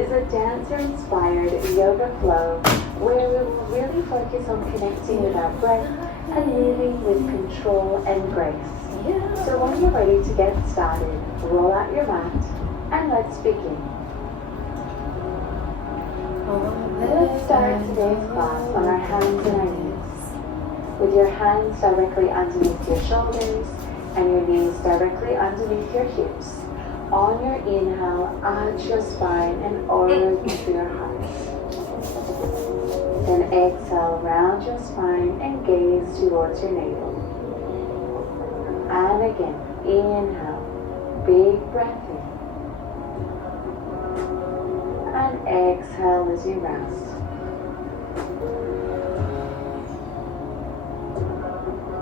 is a dancer-inspired yoga flow where we will really focus on connecting with our breath and moving with control and grace. So when you're ready to get started, roll out your mat and let's begin. Let's start today's class on our hands and our knees. With your hands directly underneath your shoulders and your knees directly underneath your hips. On your inhale, arch your spine and open through your heart. Then exhale, round your spine and gaze towards your navel. And again, inhale, big breath in. And exhale as you rest.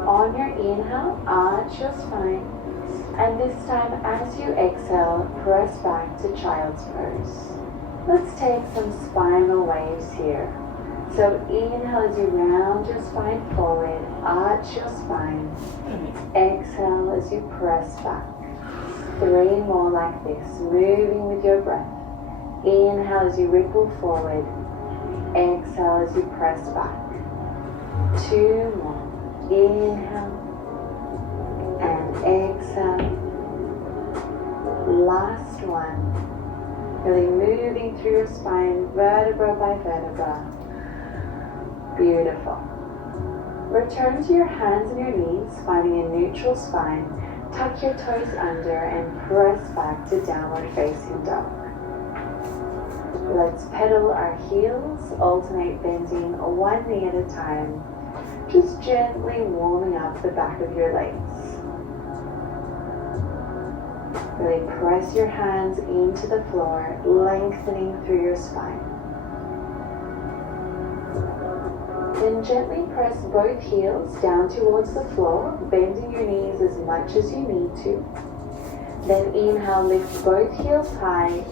On your inhale, arch your spine. And this time, as you exhale, press back to child's pose. Let's take some spinal waves here. So inhale as you round your spine forward, arch your spine. Exhale as you press back. 3 more like this, moving with your breath. Inhale as you ripple forward. Exhale as you press back. 2 more. Inhale. And exhale. Last one. Really moving through your spine, vertebra by vertebra. Beautiful. Return to your hands and your knees, finding a neutral spine. Tuck your toes under and press back to downward facing dog. Let's pedal our heels, alternate bending one knee at a time. Just gently warming up the back of your legs. Really press your hands into the floor, lengthening through your spine. Then gently press both heels down towards the floor, bending your knees as much as you need to. Then inhale, lift both heels high,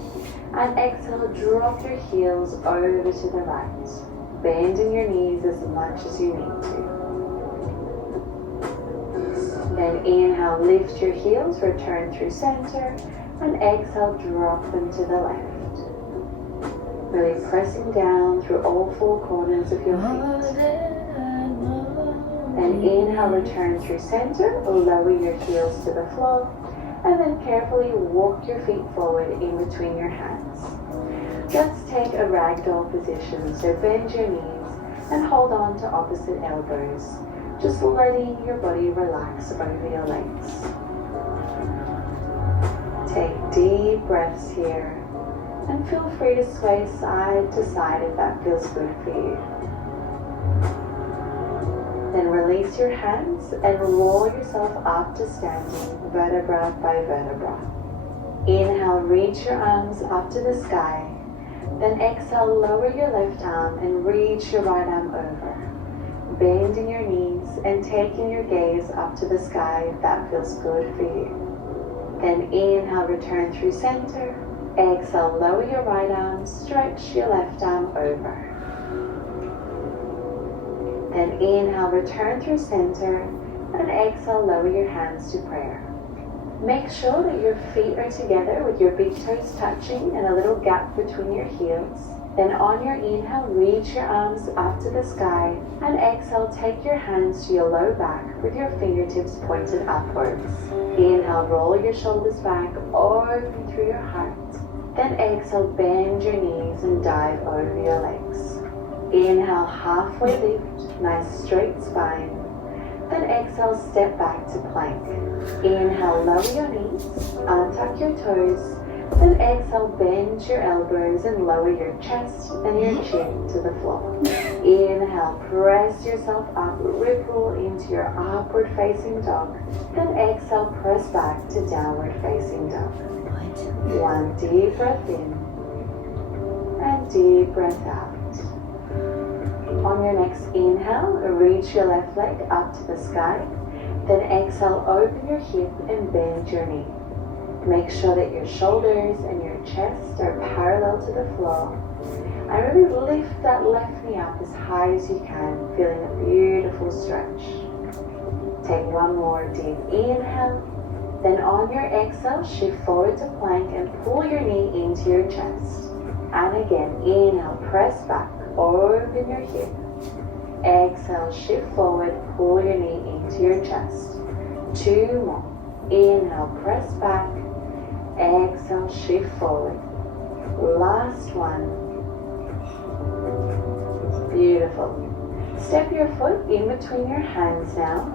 and exhale, drop your heels over to the right, bending your knees as much as you need to. Then inhale, lift your heels, return through center, and exhale, drop them to the left. Really pressing down through all 4 corners of your feet. Then inhale, return through center, lower your heels to the floor, and then carefully walk your feet forward in between your hands. Let's take a ragdoll position, so bend your knees and hold on to opposite elbows, just letting your body relax over your legs. Take deep breaths here. And feel free to sway side to side if that feels good for you. Then release your hands and roll yourself up to standing, vertebra by vertebra. Inhale, reach your arms up to the sky. Then exhale, lower your left arm and reach your right arm over. Bending your knees and taking your gaze up to the sky if that feels good for you. Then inhale, return through center. Exhale, lower your right arm, stretch your left arm over. Then inhale, return through center, and exhale, lower your hands to prayer. Make sure that your feet are together with your big toes touching and a little gap between your heels. Then on your inhale, reach your arms up to the sky, and exhale, take your hands to your low back with your fingertips pointed upwards. Inhale, roll your shoulders back, open through your heart. Then exhale, bend your knees and dive over your legs. Inhale, halfway lift, nice straight spine. Then exhale, step back to plank. Inhale, lower your knees, untuck your toes. Then exhale, bend your elbows and lower your chest and your chin to the floor. Inhale, press yourself up, ripple into your upward facing dog. Then exhale, press back to downward facing dog. 1 deep breath in and deep breath out. On your next inhale, reach your left leg up to the sky. Then exhale, open your hip and bend your knee. Make sure that your shoulders and your chest are parallel to the floor. And really lift that left knee up as high as you can, feeling a beautiful stretch. Take 1 more deep inhale. Then on your exhale, shift forward to plank and pull your knee into your chest. And again, inhale, press back, open your hip. Exhale, shift forward, pull your knee into your chest. 2 more. Inhale, press back. Exhale, shift forward. Last one. Beautiful. Step your foot in between your hands now,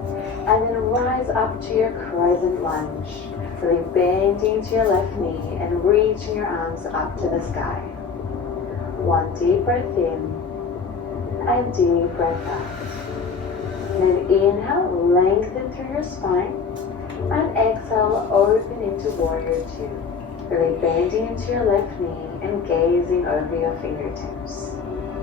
and then rise up to your crescent lunge. Really bending to your left knee and reaching your arms up to the sky. 1 deep breath in and deep breath out. Then inhale, lengthen through your spine, and exhale, open into warrior 2. Really bending into your left knee and gazing over your fingertips.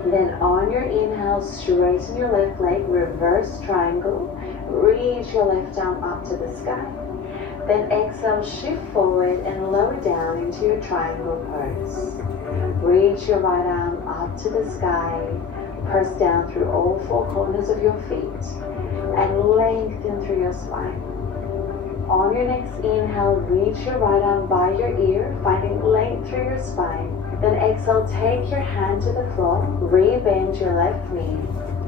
Then on your inhale, straighten your left leg, reverse triangle, reach your left arm up to the sky. Then exhale, shift forward and lower down into your triangle pose. Reach your right arm up to the sky, press down through all 4 corners of your feet, and lengthen through your spine. On your next inhale, reach your right arm by your ear, finding length through your spine. Then exhale, take your hand to the floor, re-bend your left knee,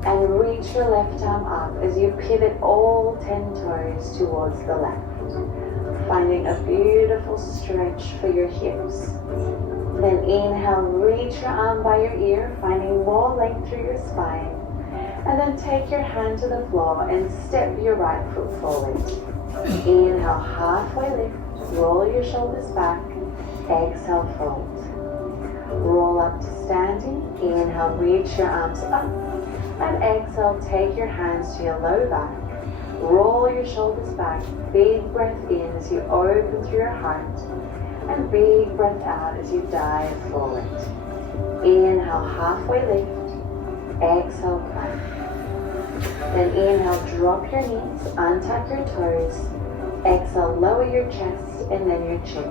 and reach your left arm up as you pivot all 10 toes towards the left. Finding a beautiful stretch for your hips. Then inhale, reach your arm by your ear, finding more length through your spine. And then take your hand to the floor and step your right foot forward. Inhale, halfway lift, roll your shoulders back, exhale, fold. Roll up to standing, inhale, reach your arms up, and exhale, take your hands to your low back. Roll your shoulders back, big breath in as you open through your heart, and big breath out as you dive forward. Inhale, halfway lift, exhale, plank. Then inhale, drop your knees, untuck your toes, exhale, lower your chest and then your chin.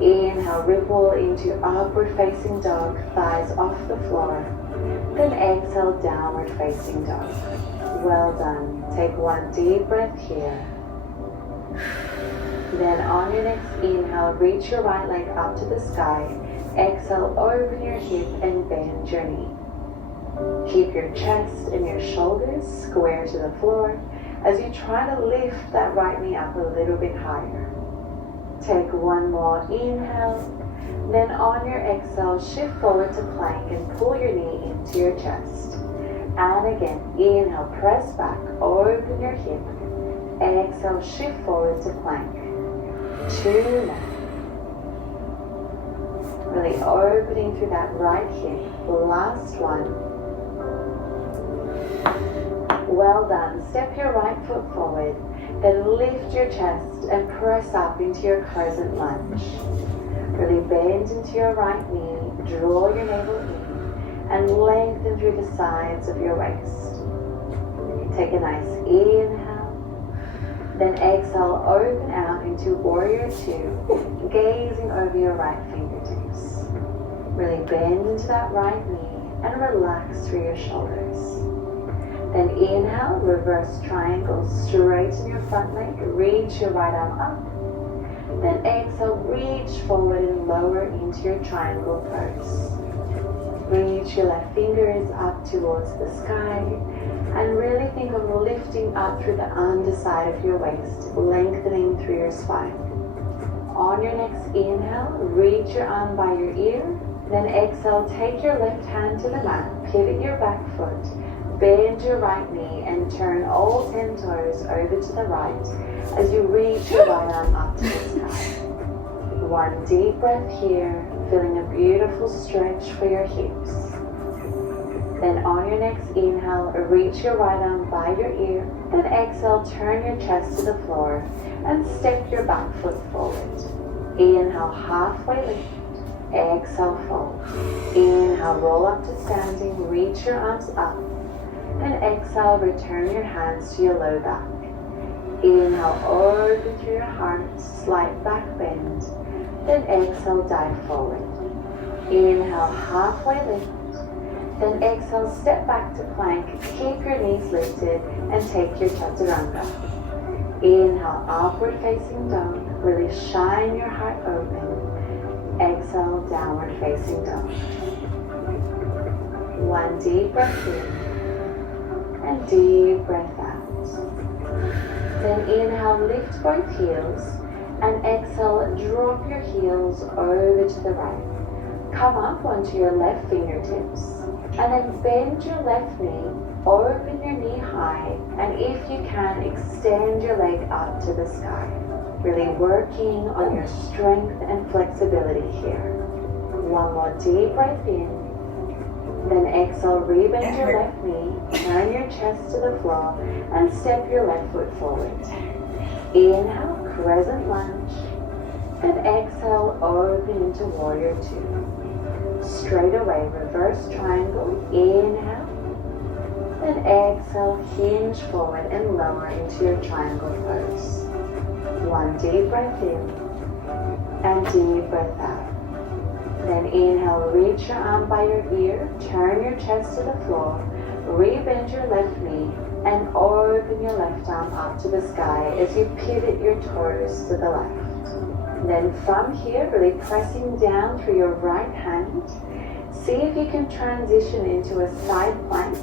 Inhale, ripple into upward facing dog, thighs off the floor. Then exhale, downward facing dog. Well done. Take 1 deep breath here. Then on your next inhale, reach your right leg up to the sky. Exhale, open your hip and bend your knee. Keep your chest and your shoulders square to the floor as you try to lift that right knee up a little bit higher. Take 1 more inhale. Then on your exhale, shift forward to plank and pull your knee into your chest. And again, inhale, press back, open your hip. Exhale, shift forward to plank. 2 more. Really opening through that right hip. Last one. Well done. Step your right foot forward. Then lift your chest and press up into your crescent lunge. Really bend into your right knee, draw your navel in, and lengthen through the sides of your waist. Take a nice inhale, then exhale, open out into warrior 2, gazing over your right fingertips. Really bend into that right knee and relax through your shoulders. Then inhale, reverse triangle, straighten your front leg, reach your right arm up. Then exhale, reach forward and lower into your triangle pose. Reach your left fingers up towards the sky and really think of lifting up through the underside of your waist, lengthening through your spine. On your next inhale, reach your arm by your ear. Then exhale, take your left hand to the mat, pivot your back foot, bend your right knee and turn all 10 toes over to the right as you reach your right arm up to the sky. 1 deep breath here, feeling a beautiful stretch for your hips. Then on your next inhale, reach your right arm by your ear. Then exhale, turn your chest to the floor and step your back foot forward. Inhale, halfway lift. Exhale, fold. Inhale, roll up to standing, reach your arms up. Then exhale, return your hands to your low back. Inhale, open through your heart, slight back bend. Then exhale, dive forward. Inhale, halfway lift. Then exhale, step back to plank, keep your knees lifted, and take your chaturanga. Inhale, upward facing dog, really shine your heart open. Exhale, downward facing dog. One deep breath in and deep breath out. Then inhale, lift both heels, and exhale, drop your heels over to the right. Come up onto your left fingertips, and then bend your left knee, open your knee high, and if you can, extend your leg up to the sky. Really working on your strength and flexibility here. One more deep breath in. Then exhale, rebend your left knee, turn your chest to the floor, and step your left foot forward. Inhale, crescent lunge, and exhale, open into warrior two. Straight away, reverse triangle, inhale, then exhale, hinge forward and lower into your triangle pose. One deep breath in, and deep breath out. Then inhale, reach your arm by your ear, turn your chest to the floor, rebend your left knee, and open your left arm up to the sky as you pivot your toes to the left. Then from here, really pressing down through your right hand, see if you can transition into a side plank,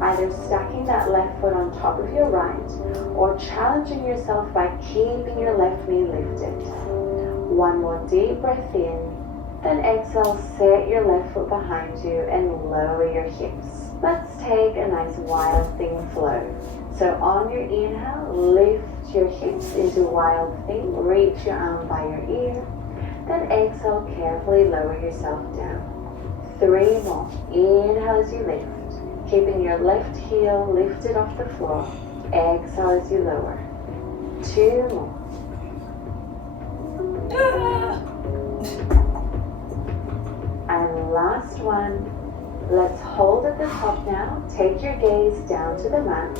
either stacking that left foot on top of your right, or challenging yourself by keeping your left knee lifted. One more deep breath in. Then exhale, set your left foot behind you and lower your hips. Let's take a nice wild thing flow. So on your inhale, lift your hips into wild thing, reach your arm by your ear. Then exhale, carefully lower yourself down. 3 more. Inhale as you lift, keeping your left heel lifted off the floor. Exhale as you lower. 2 more. And last one. Let's hold at the top now. Take your gaze down to the mat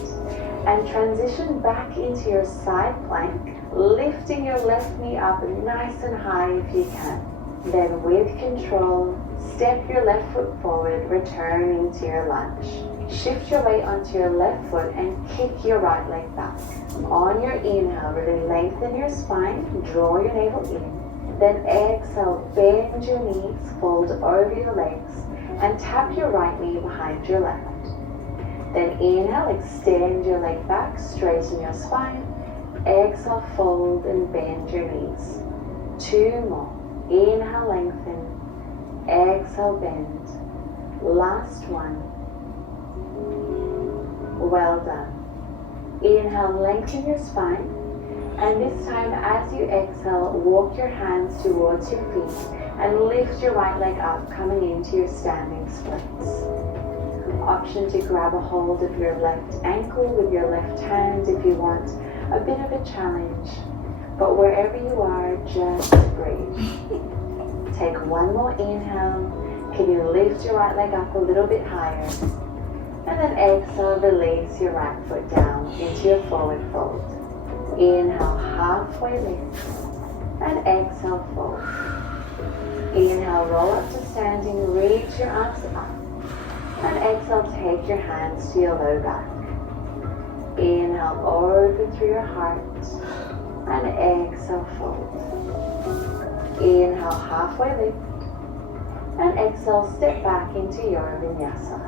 and transition back into your side plank, lifting your left knee up nice and high if you can. Then with control, step your left foot forward, returning to your lunge. Shift your weight onto your left foot and kick your right leg back. On your inhale, really lengthen your spine, draw your navel in. Then exhale, bend your knees, fold over your legs, and tap your right knee behind your left. Then inhale, extend your leg back, straighten your spine. Exhale, fold and bend your knees. 2 more. Inhale, lengthen. Exhale, bend. Last one. Well done. Inhale, lengthen your spine. And this time, as you exhale, walk your hands towards your feet and lift your right leg up, coming into your standing splits. Option to grab a hold of your left ankle with your left hand if you want a bit of a challenge. But wherever you are, just breathe. Take 1 more inhale. Can you lift your right leg up a little bit higher? And then exhale, release your right foot down into your forward fold. Inhale, halfway lift, and exhale, fold. Inhale, roll up to standing, reach your arms up, and exhale, take your hands to your low back. Inhale, open through your heart, and exhale, fold. Inhale, halfway lift, and exhale, step back into your vinyasa.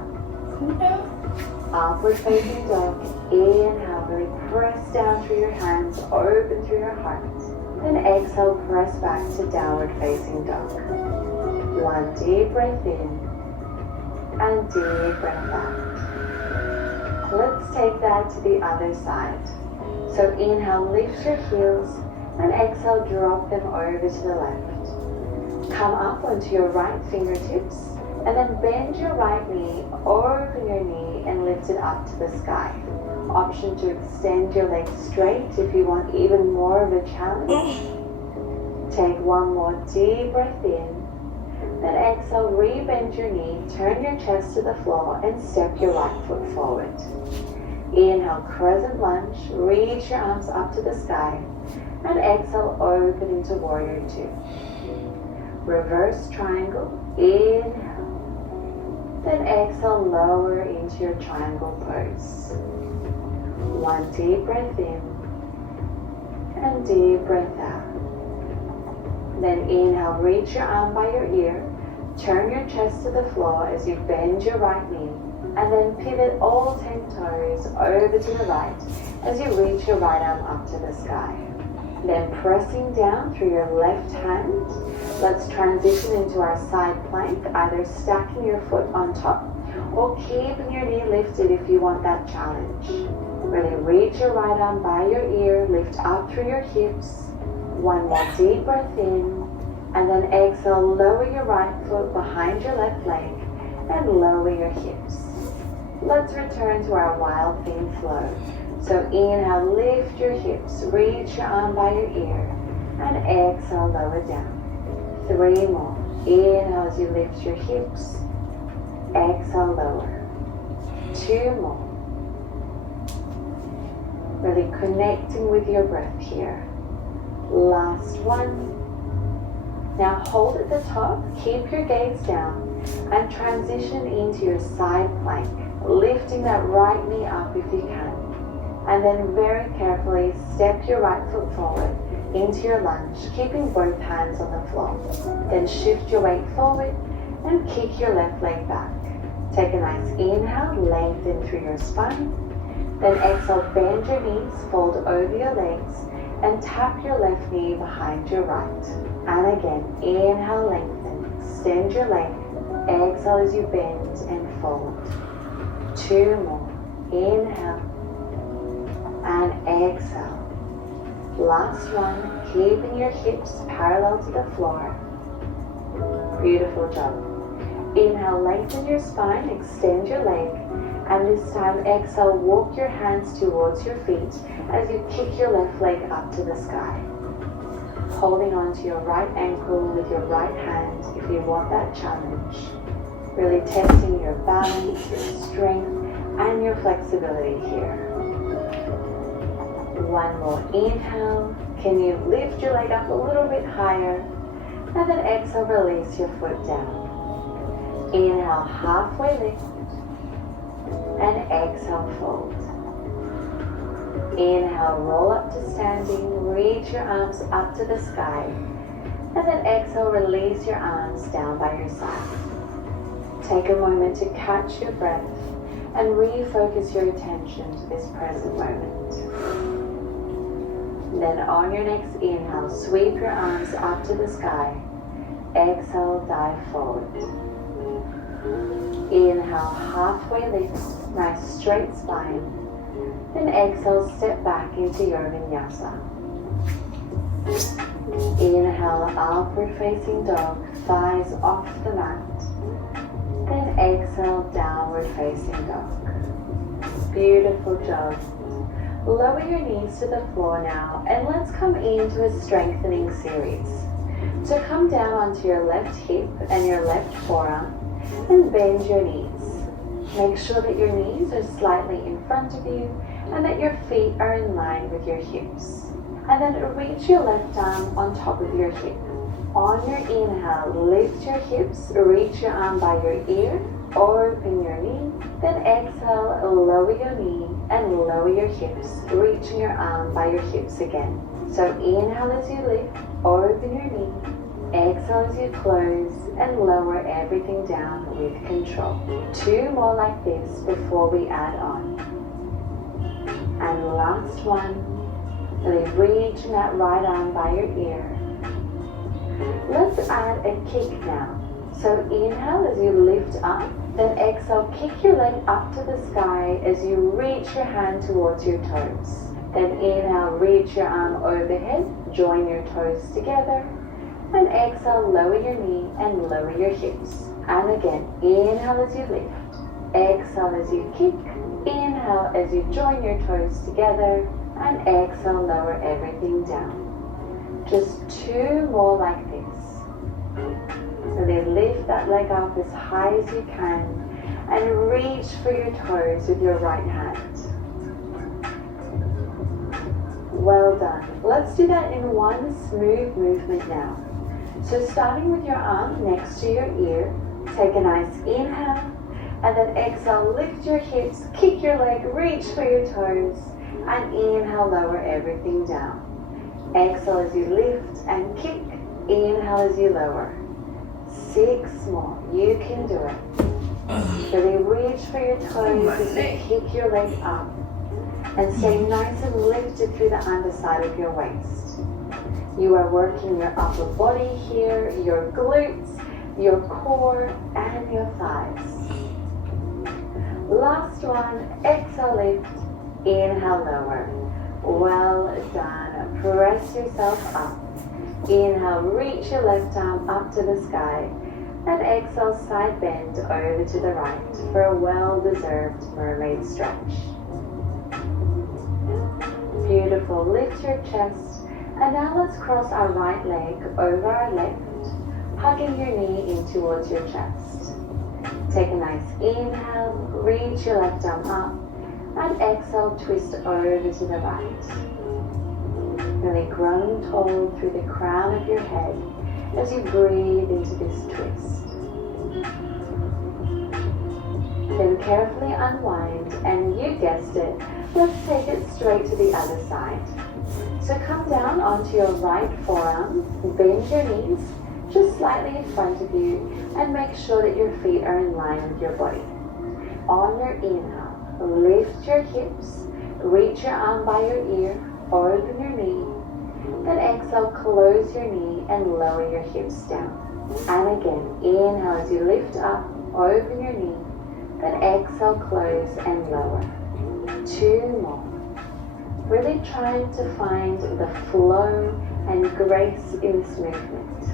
Upward facing dog. Inhale, really press down through your hands, open through your heart. Then exhale, press back to downward facing dog. 1 deep breath in and deep breath out. Let's take that to the other side. So inhale, lift your heels, and exhale, drop them over to the left. Come up onto your right fingertips, and then bend your right knee, open your knee, and lift it up to the sky. Option to extend your legs straight if you want even more of a challenge. Take 1 more deep breath in. Then exhale, rebend your knee, turn your chest to the floor, and step your right foot forward. Inhale, crescent lunge, reach your arms up to the sky, and exhale, open into warrior two. Reverse triangle, inhale. Then exhale, lower into your triangle pose. 1 deep breath in and deep breath out. Then inhale, reach your arm by your ear. Turn your chest to the floor as you bend your right knee. And then pivot all 10 toes over to the right as you reach your right arm up to the sky. Then pressing down through your left hand, let's transition into our side plank, either stacking your foot on top or keeping your knee lifted if you want that challenge. Really reach your right arm by your ear, lift up through your hips. One more deep breath in, and then exhale, lower your right foot behind your left leg and lower your hips. Let's return to our wild thing flow. So inhale, lift your hips, reach your arm by your ear, and exhale, lower down. 3 more. Inhale as you lift your hips, exhale, lower. 2 more. Really connecting with your breath here. Last one. Now hold at the top, keep your gaze down, and transition into your side plank, lifting that right knee up if you can. And then very carefully step your right foot forward into your lunge, keeping both hands on the floor. Then shift your weight forward and kick your left leg back. Take a nice inhale, lengthen through your spine. Then exhale, bend your knees, fold over your legs, and tap your left knee behind your right. And again, inhale, lengthen, extend your leg. Exhale as you bend and fold. 2 more. Inhale and exhale. Last one, keeping your hips parallel to the floor. Beautiful job. Inhale, lengthen your spine, extend your leg, and this time exhale, walk your hands towards your feet as you kick your left leg up to the sky. Holding on to your right ankle with your right hand if you want that challenge. Really testing your balance, your strength, and your flexibility here. 1 more inhale. Can you lift your leg up a little bit higher? And then exhale, release your foot down. Inhale, halfway lift. And exhale, fold. Inhale, roll up to standing. Reach your arms up to the sky. And then exhale, release your arms down by your side. Take a moment to catch your breath and refocus your attention to this present moment. Then on your next inhale, sweep your arms up to the sky. Exhale, dive forward. Inhale, halfway lift, nice straight spine. Then exhale, step back into your vinyasa. Inhale, upward facing dog, thighs off the mat. Then exhale, downward facing dog. Beautiful job. Lower your knees to the floor now, and let's come into a strengthening series. So come down onto your left hip and your left forearm and bend your knees. Make sure that your knees are slightly in front of you and that your feet are in line with your hips. And then reach your left arm on top of your hip. On your inhale, lift your hips, reach your arm by your ear, open your knee, then exhale, lower your knee and lower your hips, reaching your arm by your hips again. So inhale as you lift, open your knee, exhale as you close and lower everything down with control. 2 more like this before we add on. And last one, really reaching that right arm by your ear. Let's add a kick now. So inhale as you lift up, then exhale, kick your leg up to the sky as you reach your hand towards your toes. Then inhale, reach your arm overhead, join your toes together, and exhale, lower your knee and lower your hips. And again, inhale as you lift, exhale as you kick, inhale as you join your toes together, and exhale, lower everything down. Just 2 more like this. So then lift that leg up as high as you can and reach for your toes with your right hand. Well done. Let's do that in one smooth movement now. So starting with your arm next to your ear, take a nice inhale and then exhale, lift your hips, kick your leg, reach for your toes, and inhale, lower everything down. Exhale as you lift and kick, Inhale as you lower. 6 more. You can do it. Really reach for your toes as you kick your leg up. And stay nice and lifted through the underside of your waist. You are working your upper body here, your glutes, your core, and your thighs. Last one. Exhale, lift. Inhale, lower. Well done. Press yourself up. Inhale, reach your left arm up to the sky. And exhale, side bend over to the right for a well-deserved mermaid stretch. Beautiful. Lift your chest. And now let's cross our right leg over our left, hugging your knee in towards your chest. Take a nice inhale, reach your left arm up, and exhale, twist over to the right. Really grow tall through the crown of your head as you breathe into this twist. Then carefully unwind, and you guessed it, let's take it straight to the other side. So come down onto your right forearm, bend your knees just slightly in front of you, and make sure that your feet are in line with your body. On your inhale, lift your hips, reach your arm by your ear, open your knee, then exhale, close your knee and lower your hips down. And again, inhale as you lift up, open your knee, then exhale, close and lower. 2 more. Really trying to find the flow and grace in this movement.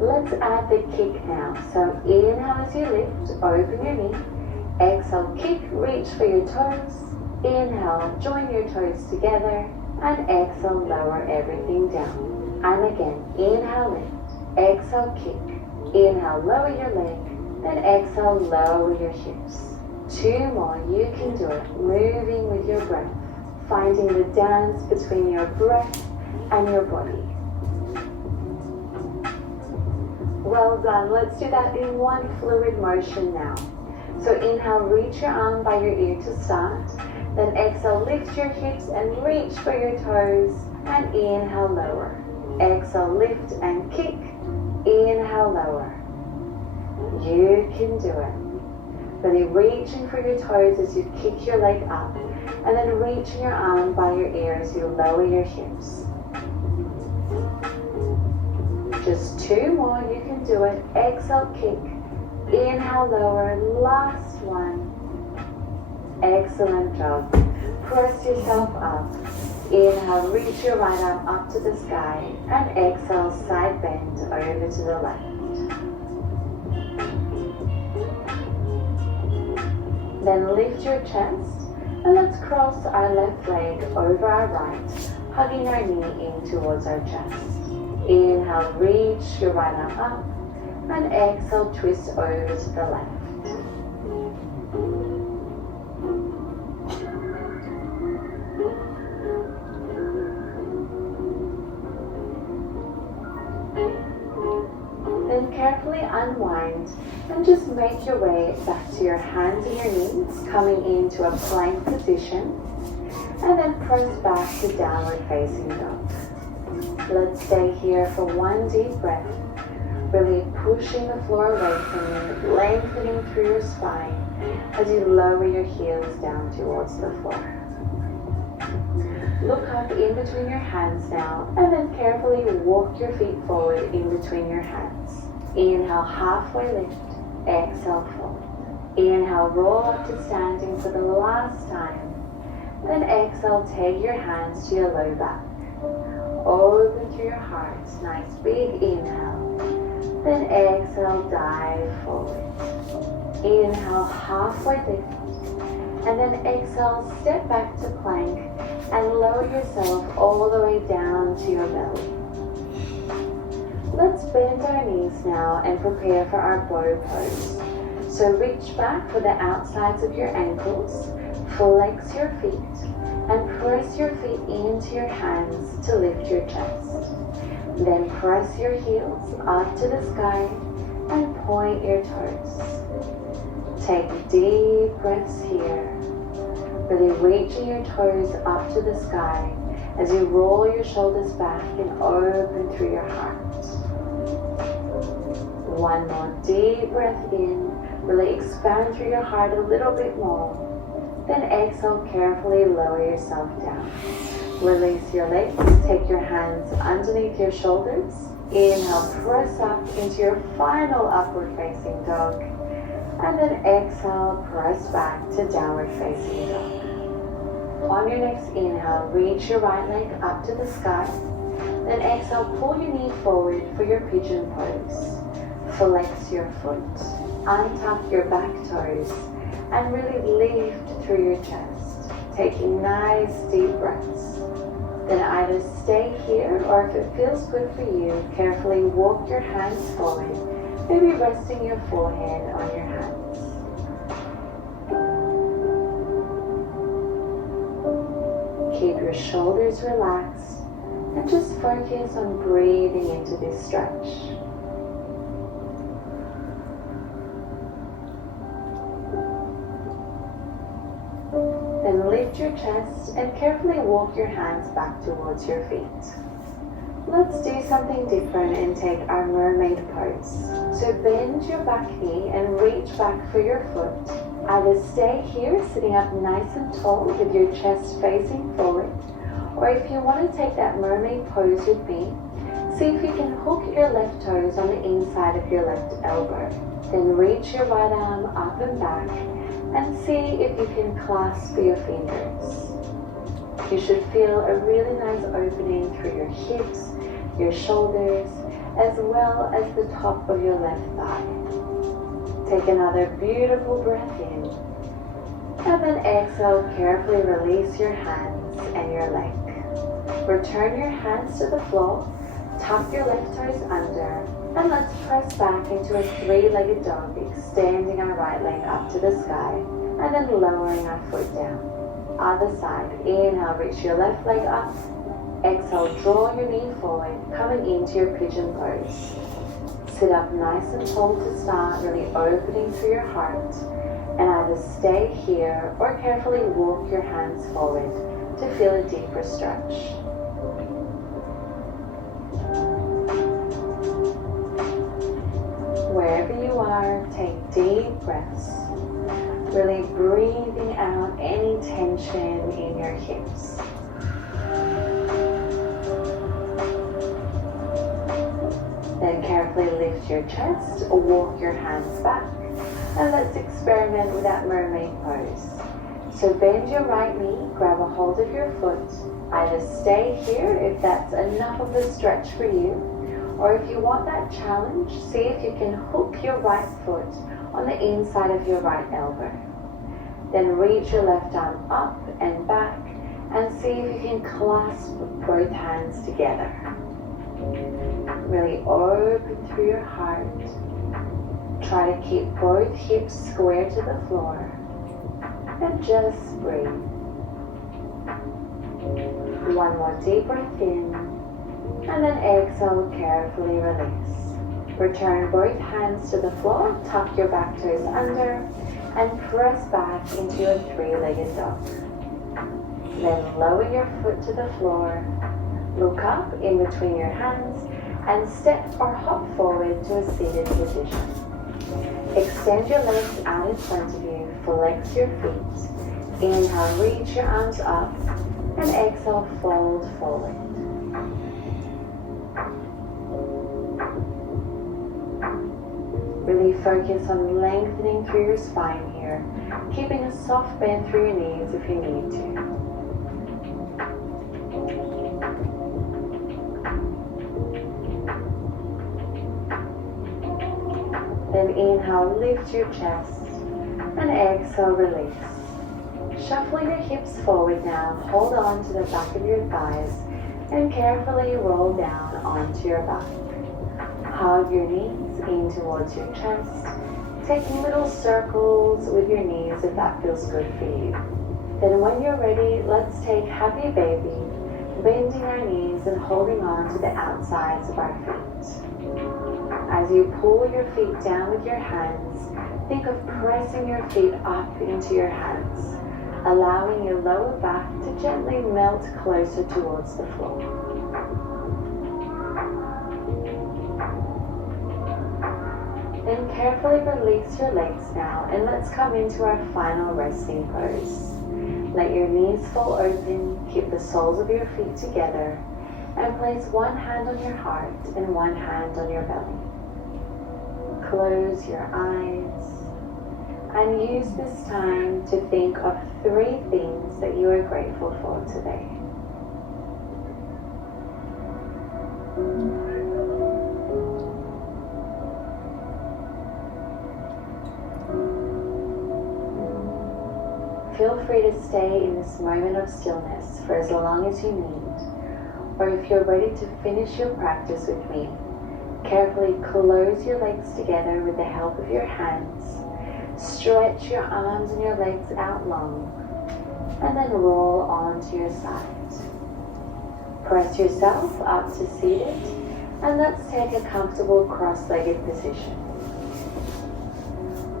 Let's add the kick now. So inhale as you lift, open your knee. Exhale, kick, reach for your toes. Inhale, join your toes together. And exhale, lower everything down. And again, inhale, lift. Exhale, kick. Inhale, lower your leg. Then exhale, lower your hips. 2 more, you can do it. Moving with your breath. Finding the dance between your breath and your body. Well done. Let's do that in one fluid motion now. So inhale, reach your arm by your ear to start. Then exhale, lift your hips and reach for your toes. And inhale, lower. Exhale, lift and kick. Inhale, lower. You can do it. Really reaching for your toes as you kick your leg up. And then reaching your arm by your ear as you lower your hips. Just 2 more, you can do it. Exhale, kick. Inhale, lower. Last one. Excellent job. Press yourself up. Inhale, reach your right arm up to the sky. And exhale, side bend over to the left. Then lift your chest. And let's cross our left leg over our right, hugging our knee in towards our chest. Inhale, reach your right arm up, and exhale, twist over to the left. Then carefully unwind and just make your way back to your hands and your knees, coming into a plank position, and then press back to downward facing dog. Let's stay here for one deep breath, really pushing the floor away from you, lengthening through your spine as you lower your heels down towards the floor. Look up in between your hands now, and then carefully walk your feet forward in between your hands. Inhale, halfway lift. Exhale, fold. Inhale, roll up to standing for the last time. Then exhale, take your hands to your low back. Open through your heart. Nice big inhale. Then exhale, dive forward. Inhale, halfway lift. And then exhale, step back to plank and lower yourself all the way down to your belly. Let's bend our knees now and prepare for our bow pose. So reach back for the outsides of your ankles, flex your feet, and press your feet into your hands to lift your chest. Then press your heels up to the sky and point your toes. Take deep breaths here, really reaching your toes up to the sky as you roll your shoulders back and open through your heart. One more deep breath in, really expand through your heart a little bit more. Then exhale, carefully lower yourself down. Release your legs, take your hands underneath your shoulders. Inhale, press up into your final upward facing dog. And then exhale, press back to downward facing dog. On your next inhale, reach your right leg up to the sky. Then exhale, pull your knee forward for your pigeon pose. Flex your foot, untuck your back toes, and really lift through your chest, taking nice deep breaths. Then either stay here, or if it feels good for you, carefully walk your hands forward, maybe resting your forehead on your hands. Keep your shoulders relaxed and just focus on breathing into this stretch. Then lift your chest and carefully walk your hands back towards your feet. Let's do something different and take our mermaid pose. So bend your back knee and reach back for your foot. Either stay here sitting up nice and tall with your chest facing forward, or if you want to take that mermaid pose with me, see if you can hook your left toes on the inside of your left elbow. Then reach your right arm up and back and see if you can clasp your fingers. You should feel a really nice opening through your hips, your shoulders, as well as the top of your left thigh. Take another beautiful breath in, and then exhale, carefully release your hands and your leg. Return your hands to the floor, tuck your left toes under, and let's press back into a three-legged dog, extending our right leg up to the sky, and then lowering our foot down. Other side, inhale, reach your left leg up. Exhale, draw your knee forward, coming into your pigeon pose. Sit up nice and tall to start, really opening through your heart. And either stay here or carefully walk your hands forward to feel a deeper stretch. Wherever you are, take deep breaths, really breathing out any tension in your hips. Then carefully lift your chest or walk your hands back, and let's experiment with that mermaid pose. So bend your right knee, grab a hold of your foot. Either stay here if that's enough of a stretch for you, or if you want that challenge, see if you can hook your right foot on the inside of your right elbow. Then reach your left arm up and back and see if you can clasp both hands together. Really open through your heart. Try to keep both hips square to the floor and just breathe. One more deep breath in, and then exhale, carefully release. Return both hands to the floor, tuck your back toes under, and press back into your three-legged dog. Then lower your foot to the floor, look up in between your hands, and step or hop forward to a seated position. Extend your legs out in front of you, flex your feet. Inhale, reach your arms up, and exhale, fold forward. Really focus on lengthening through your spine here, keeping a soft bend through your knees if you need to. Then inhale, lift your chest, and exhale, release. Shuffling your hips forward now, hold on to the back of your thighs, and carefully roll down onto your back. Hug your knees in towards your chest, taking little circles with your knees if that feels good for you. Then when you're ready, let's take happy baby, bending our knees and holding on to the outsides of our feet. As you pull your feet down with your hands, think of pressing your feet up into your hands. allowing your lower back to gently melt closer towards the floor. Then carefully release your legs now, and let's come into our final resting pose. Let your knees fall open, keep the soles of your feet together, and place one hand on your heart and one hand on your belly. Close your eyes and use this time to think of 3 things that you are grateful for today. Feel free to stay in this moment of stillness for as long as you need, or if you're ready to finish your practice with me, carefully close your legs together with the help of your hands, stretch your arms and your legs out long, and then roll onto your side. Press yourself up to seated, and let's take a comfortable cross-legged position.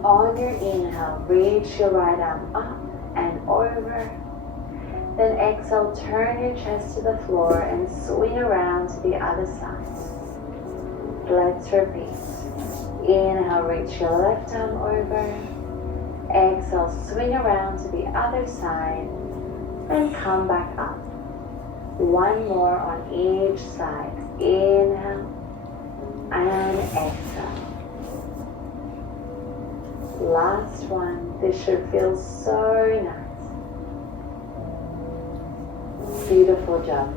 On your inhale, reach your right arm up and over. Then exhale, turn your chest to the floor and swing around to the other side. Let's repeat. Inhale, reach your left arm over. Exhale, swing around to the other side and come back up. One more on each side. Inhale and exhale. Last one. This should feel so nice. Beautiful job.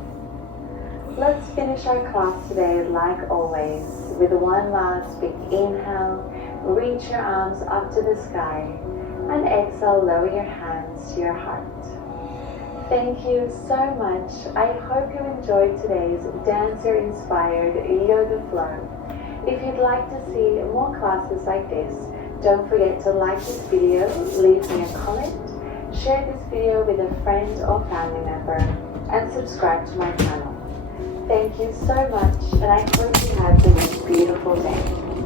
Let's finish our class today like always with one last big inhale. Reach your arms up to the sky and exhale, lower your hands to your heart. Thank you so much. I hope you enjoyed today's dancer-inspired yoga flow. If you'd like to see more classes like this, don't forget to like this video, leave me a comment, share this video with a friend or family member, and subscribe to my channel. Thank you so much, and I hope you have the most beautiful day.